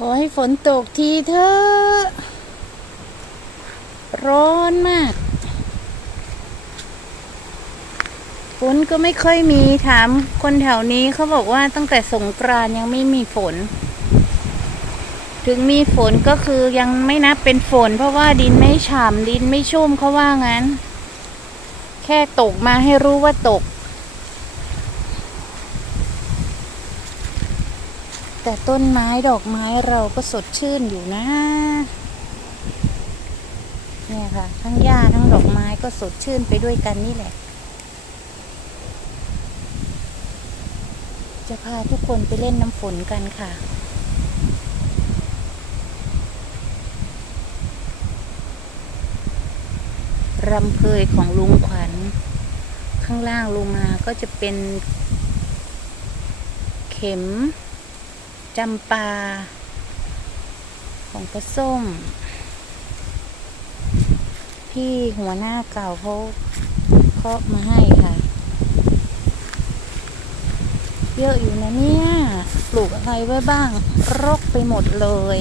ขอให้ฝนตกทีเถอะร้อนมากฝนก็ไม่ค่อยมีถามคนแถวนี้เขาบอกว่าตั้งแต่สงกรานยังไม่มีฝน ถึงมีฝนก็คือยังไม่นับเป็นฝน เพราะว่าดินไม่ฉ่ำดินไม่ชุ่มเขาว่างั้น แค่ตกมาให้รู้ว่าตก แต่ต้นไม้ดอกไม้เราก็สดชื่นอยู่นะเนี่ยค่ะ ทั้งหญ้าทั้งดอกไม้ก็สดชื่นไปด้วยกันนี่แหละ จะพาทุกคนไปเล่นน้ำฝนกันค่ะรำเพยของลุงขวัญ ข้างล่างลงมาก็จะเป็น เข็ม จำปา ของปลาส้ม พี่หัวหน้าเก่าเขาเคาะมาให้ค่ะ เยอะอยู่นะเนี่ย ปลูกอะไรไว้บ้าง รกไปหมดเลย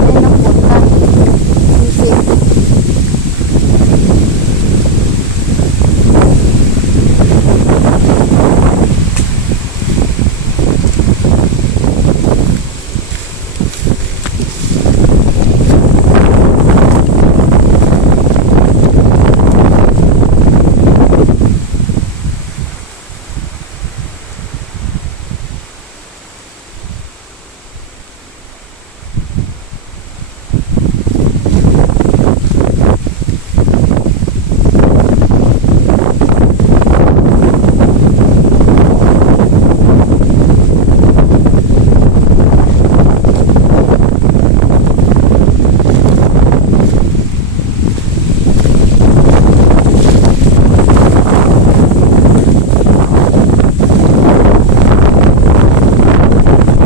ให้น้ำฝนกันดูสิ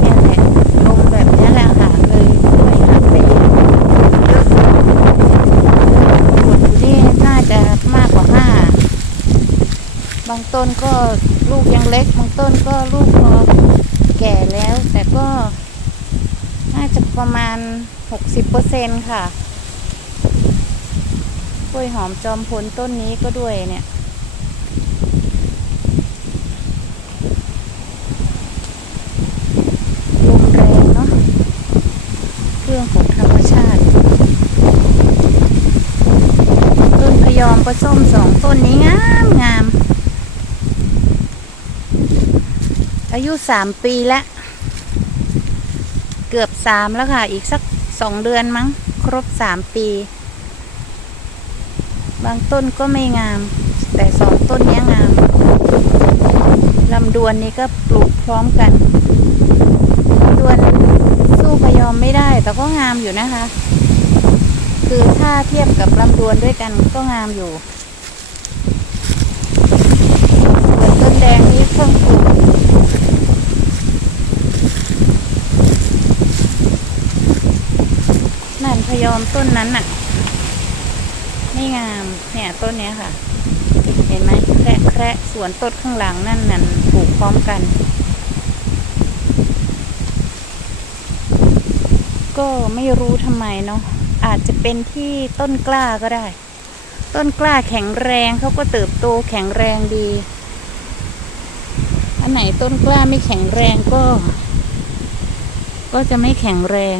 เนี่ยแหละลงแบบนี้แหละค่ะ เลยไม่หักไปเยอะฝนอยู่นี่น่าจะมากกว่าห้า บางต้นก็ ลูกยังเล็กบางต้นก็ลูกพอแก่แล้ว แต่ก็น่าจะประมาณหกสิบเปอร์เซ็นค่ะกล้วยหอมจอมพลต้นนี้ก็ด้วยเนี่ย ลมแรงเนาะเรื่องของธรรมชาติ ต้นพยอมก็ส้มสองต้นนี้งามงาม อายุสามปีแล้ว เกือบสามแล้วค่ะ อีกสักสองเดือนมั้ง ครบสามปี บางต้นก็ไม่งาม แต่สองต้นนี้งามลำดวนนี้ก็ปลูกพร้อมกันดวนสู้พยอมไม่ได้ แต่ก็งามอยู่นะคะ คือถ้าเทียบกับลำดวนด้วยกันก็งามอยู่ส่วนต้นแดงนี้เพิ่งปลูกนั่น พยอมต้นนั้นน่ะ ไม่งาม เนี่ยต้นเนี้ยค่ะ เห็นไหมแคระแคระสวนต้นข้างหลังนั่นนั่นปลูกพร้อมกัน ก็ไม่รู้ทำไมเนาะอาจจะเป็นที่ต้นกล้าก็ได้ ต้นกล้าแข็งแรงเขาก็เติบโตแข็งแรงดี อันไหนต้นกล้าไม่แข็งแรงก็ ก็จะไม่แข็งแรง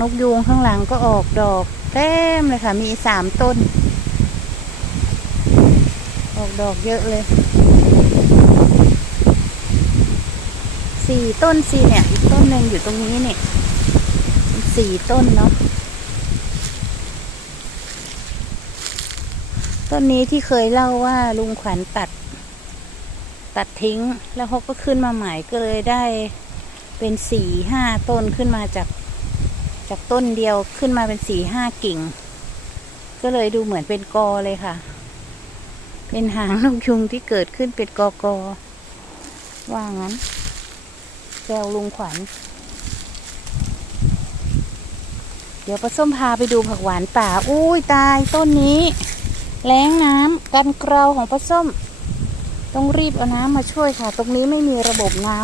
นกยูงข้างหลังก็ออกดอกเต็มเลยค่ะ มีสามต้น ออกดอกเยอะเลยสี่ต้นสี่เนี่ยอีกต้นหนึ่งอยู่ตรงนี้เนี่ยสี่ต้นเนาะต้นนี้ที่เคยเล่าว่าลุงขวัญตัด ตัดทิ้งแล้วเขาก็ขึ้นมาใหม่ก็เลยได้เป็นสี่ห้าต้นขึ้นมาจาก จากต้นเดียวขึ้นมาเป็นสี่ห้ากิ่ง ก็เลยดูเหมือนเป็นกอเลยค่ะ เป็นหางนกยุงที่เกิดขึ้นเป็นกอกอว่างั้นแซวลุงขวัญ เดี๋ยวป้าส้มพาไปดูผักหวานป่า อุ้ยตายต้นนี้ แล้งน้ำกันเกลาของป้าส้ม ต้องรีบเอาน้ำมาช่วยค่ะ ตรงนี้ไม่มีระบบน้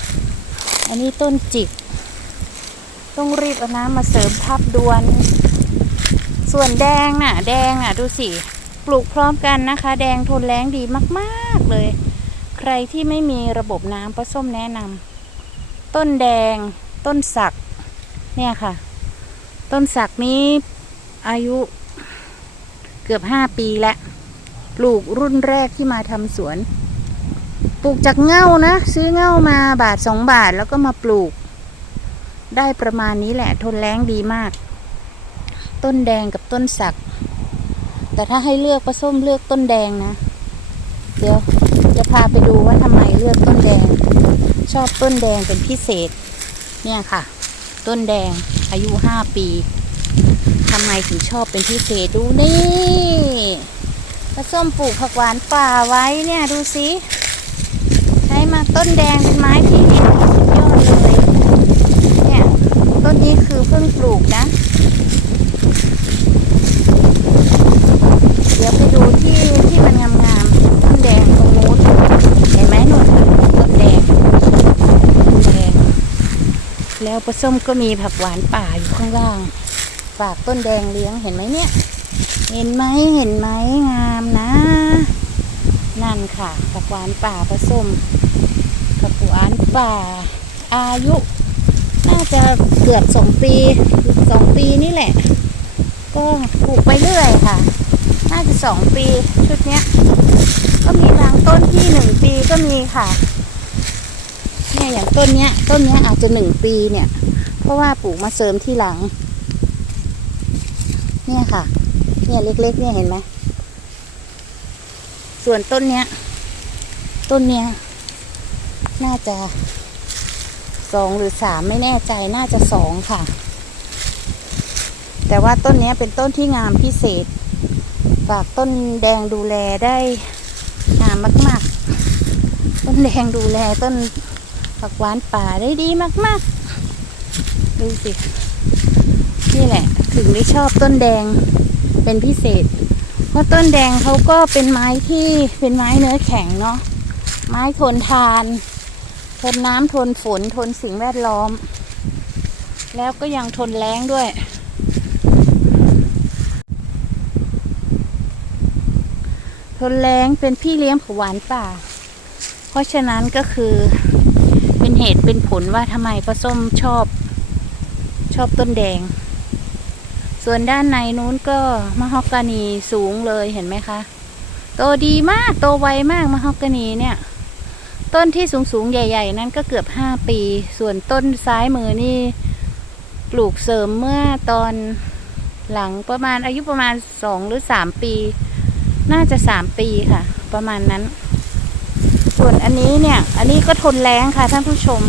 ำอันนี้ต้นจิก ต้องรีบเอาน้ำมาเสริมทับด่วน ส่วนแดงน่ะ แดงน่ะ ดูสิ ปลูกพร้อมกันนะคะ แดงทนแล้งดีมากๆเลย ใครที่ไม่มีระบบน้ำป้าส้มแนะนำต้นแดง ต้นสัก เนี่ยค่ะ ต้นสักนี้อายุเกือบห้าปีแล้วปลูกรุ่นแรกที่มาทำสวน ปลูกจากเง่านะ ซื้อเง่ามาบาทสองบาทแล้วก็มาปลูก ได้ประมาณนี้แหละทนแรงดีมาก ต้นแดงกับต้นสัก แต่ถ้าให้เลือกปลาส้มเลือกต้นแดงนะ เดี๋ยวจะพาไปดูว่าทำไมเลือกต้นแดง ชอบต้นแดงเป็นพิเศษ เนี่ยค่ะ ต้นแดงอายุห้าปีทำไมถึงชอบเป็นพิเศษดูนี่ปลาส้มปลูกผักหวานป่าไว้เนี่ยดูสิใช้มาต้นแดงเป็นไม้ที่ดีสุดยอดเลย เนี่ย ต้นนี้คือเพิ่งปลูกนะ เดี๋ยวไปดูที่ที่มันงามๆต้นแดงตรงนู้นเห็นไหมหนุ่นต้นแดงต้นแดง แล้วส้มก็มีผักหวานป่าอยู่ข้างล่าง ฝากต้นแดงเลี้ยงเห็นไหมเนี่ย เห็นไหมเห็นไหมงามนะ นั่นค่ะผักหวานป่าผสมผักหวานป่า อายุ น่าจะเกือบสองปีสองปีนี่แหละ ก็ปลูกไปเรื่อยค่ะ น่าจะสองปีชุดเนี้ย ก็มีบางต้นที่หนึ่งปีก็มีค่ะ เนี่ยอย่างต้นเนี้ย ต้นเนี้ยอาจจะหนึ่งปีเนี่ย เพราะว่าปลูกมาเสริมที่หลัง เนี่ยค่ะ เนี่ยเล็กๆ เนี่ยเห็นไหมส่วนต้นเนี้ย ต้นเนี้ย น่าจะสองหรือสามไม่แน่ใจน่าจะสองค่ะ แต่ว่าต้นเนี้ยเป็นต้นที่งามพิเศษ ฝากต้นแดงดูแลได้งามมาก ๆ ต้นแดงดูแลต้น ผักหวานป่าได้ดีมาก ๆ ดูสิ นี่แหละ ถึงได้ชอบต้นแดงเป็นพิเศษ เพราะต้นแดงเขาก็เป็นไม้ที่เป็นไม้เนื้อแข็งเนาะไม้ทนทาน ทนน้ำทนฝนทนสิ่งแวดล้อม แล้วก็ยังทนแรงด้วย ทนแรงเป็นพี่เลี้ยงผักหวานป่า เพราะฉะนั้นก็คือ เป็นเหตุเป็นผลว่าทำไมป้าส้มชอบ ชอบต้นแดง ส่วนด้านในนู้นก็มะฮอกกานีสูงเลยเห็นไหมคะ โตดีมากโตไวมากมะฮอกกานีเนี่ย ต้นที่สูงสูงๆใหญ่ ๆ นั้นก็เกือบห้าปี ส่วนต้นซ้ายมือนี่ปลูกเสริมเมื่อตอนหลังประมาณอายุประมาณสองหรือสามปี น่าจะสามปีค่ะ ประมาณนั้น ส่วนอันนี้เนี่ย อันนี้ก็ทนแรงค่ะท่านผู้ชม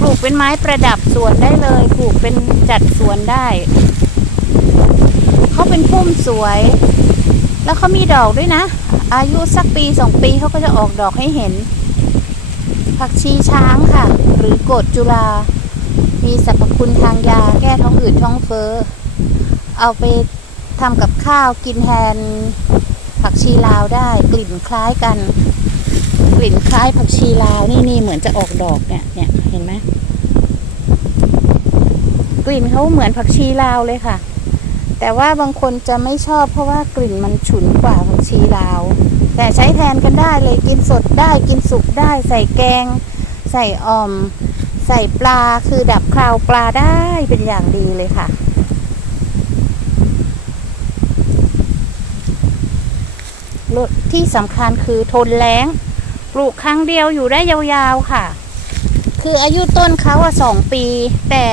ปลูกเป็นไม้ประดับสวนได้เลย ปลูกเป็นจัดสวนได้ เขาเป็นพุ่มสวย แล้วเขามีดอกด้วยนะ อายุสักปีสองปีเขาก็จะออกดอกให้เห็น ผักชีช้างค่ะ หรือโกดจุฬามีสรรพคุณทางยา แก้ท้องอืดท้องเฟ้อ เอาไปทำกับข้าวกินแทนผักชีลาวได้กลิ่นคล้ายกัน กลิ่นคล้ายผักชีลาวนี่นี่เหมือนจะออกดอกเนี่ยเนี่ยเห็นไหมกลิ่นเขาเหมือนผักชีลาวเลยค่ะ แต่ว่าบางคนจะไม่ชอบเพราะว่ากลิ่นมันฉุนกว่าผักชีลาว แต่ใช้แทนกันได้เลยกินสดได้กินสุกได้ ใส่แกง ใส่อ่อม ใส่ปลาคือดับคราวปลาได้เป็นอย่างดีเลยค่ะที่สำคัญคือทนแล้ง ลูกครั้งเดียวอยู่ได้ยาวๆค่ะ คืออายุต้นเขาอะสองปี แต่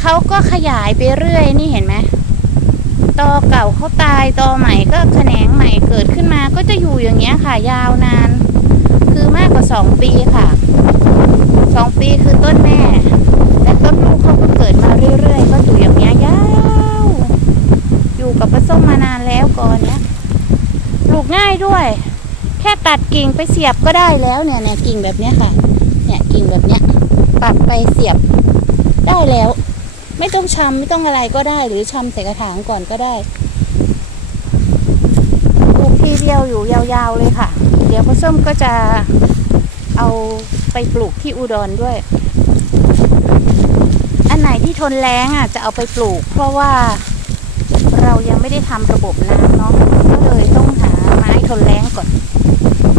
เขาก็ขยายไปเรื่อยนี่เห็นไหมตอเก่าเขาตายตอใหม่ก็แขนงใหม่เกิดขึ้นมาก็จะอยู่อย่างเงี้ยค่ะ ยาวนาน คือมากกว่าสองปีค่ะสองปีคือต้นแม่ และต้นลูกเขาก็เกิดมาเรื่อยๆก็อยู่อย่างเงี้ยยาวอยู่กับปลาส้มมานานแล้วก่อนเนี้ยกง่ายด้วย แค่ตัดกิ่งไปเสียบก็ได้แล้วเนี่ยเนี่ยกิ่งแบบเนี้ยค่ะ เนี่ยกิ่งแบบเนี้ยตัดไปเสียบได้แล้ว ไม่ต้องชำไม่ต้องอะไรก็ได้ หรือชำใส่กระถางก่อนก็ได้ปลูกทีเดียวอยู่ยาวๆเลยค่ะ เดี๋ยวพ่อส้มก็จะเอาไปปลูกที่อุดรด้วย อันไหนที่ทนแล้งอะจะเอาไปปลูก เพราะว่าเรายังไม่ได้ทำระบบน้ำเนาะก็เลยต้องหาไม้ทนแล้งก่อน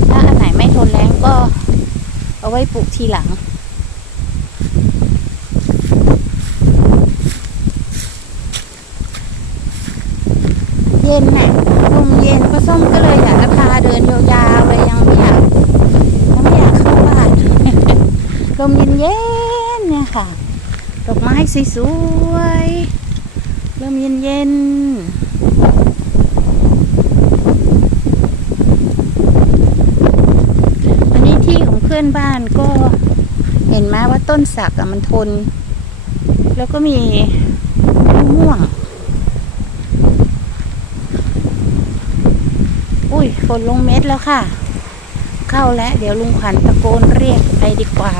ถ้าอันไหนไม่ทนแล้งก็ เอา ไว้ปลูกทีหลัง เย็นน่ะลมเย็นป้าส้มก็เลยอยากจะพาเดินยาวๆเลยยังไม่อยากยังไม่อยากเข้าบ้านลมเย็นๆเนี่ยค่ะ ดอกไม้สวยๆลมเย็นๆอันนี้ที่ของเพื่อน บ้านก็เห็นไหมว่าต้นสักอะมันทน แล้วก็มีมะม่วง อุ้ยฝนลงเม็ดแล้วค่ะ เข้าแล้ว เดี๋ยวลุงขวัญตะโกนเรียกไปดีกว่า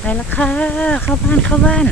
ไปแล้วค่ะ เข้าบ้านเข้าบ้าน